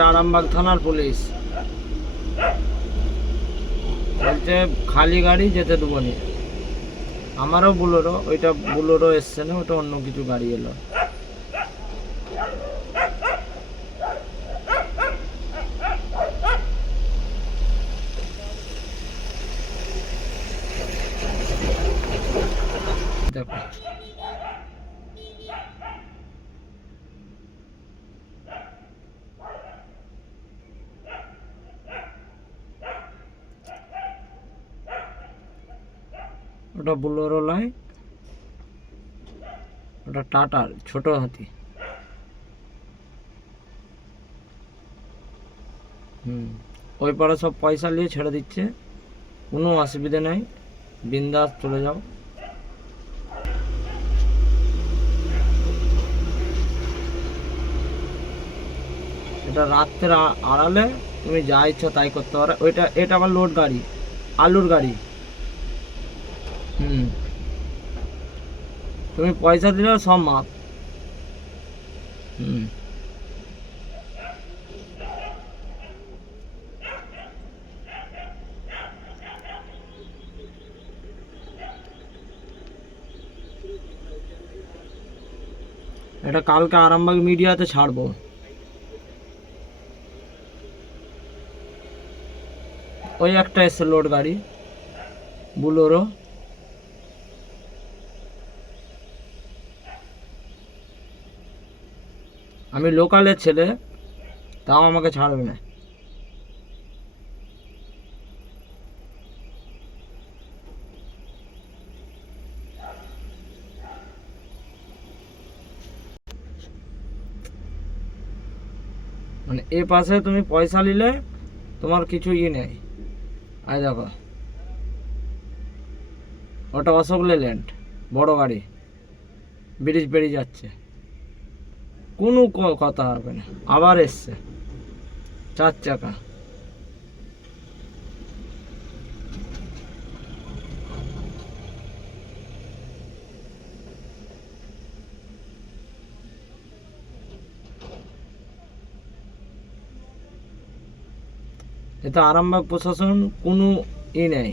এটা আরামবাগ থানার পুলিশ বলছে খালি গাড়ি যেতে দেবো নি। আমারও বুলোরো, ওইটা বুলোরো এসছে না, ওটা অন্য কিছু গাড়ি এলো। দেখো ওটা বুলোরো নয়, ওটা টাটার ছোট হাতি। ওই পাড়া সব পয়সা নিয়ে ছেড়ে দিচ্ছে, কোনো অসুবিধা নেই, বিন্দাস চলে যাও। এটা রাত্রের আড়ালে তুমি যা ইচ্ছা তাই করতে পারো। ওইটা এটা আমার লোড গাড়ি, আলুর গাড়ি। তুমি পয়সা দিলে সব মাপ। এটা কালকে আরামবাগ মিডিয়াতে ছাড়বো। ওই একটা এসে লোড গাড়ি বুলোরো। আমি লোকালের ছেলে, তাও আমাকে ছাড়বে না। মানে এ পাশে তুমি পয়সা নিলে তোমার কিছু নেই। আই দেখো ওটা অশোক লেল্যান্ড, বড় গাড়ি, ব্রিজ বেরিয়ে যাচ্ছে, কোনো কথা হবে না। আবার এসছে 4 চাকা। এতে আরামবাগ প্রশাসন কোনো নেই।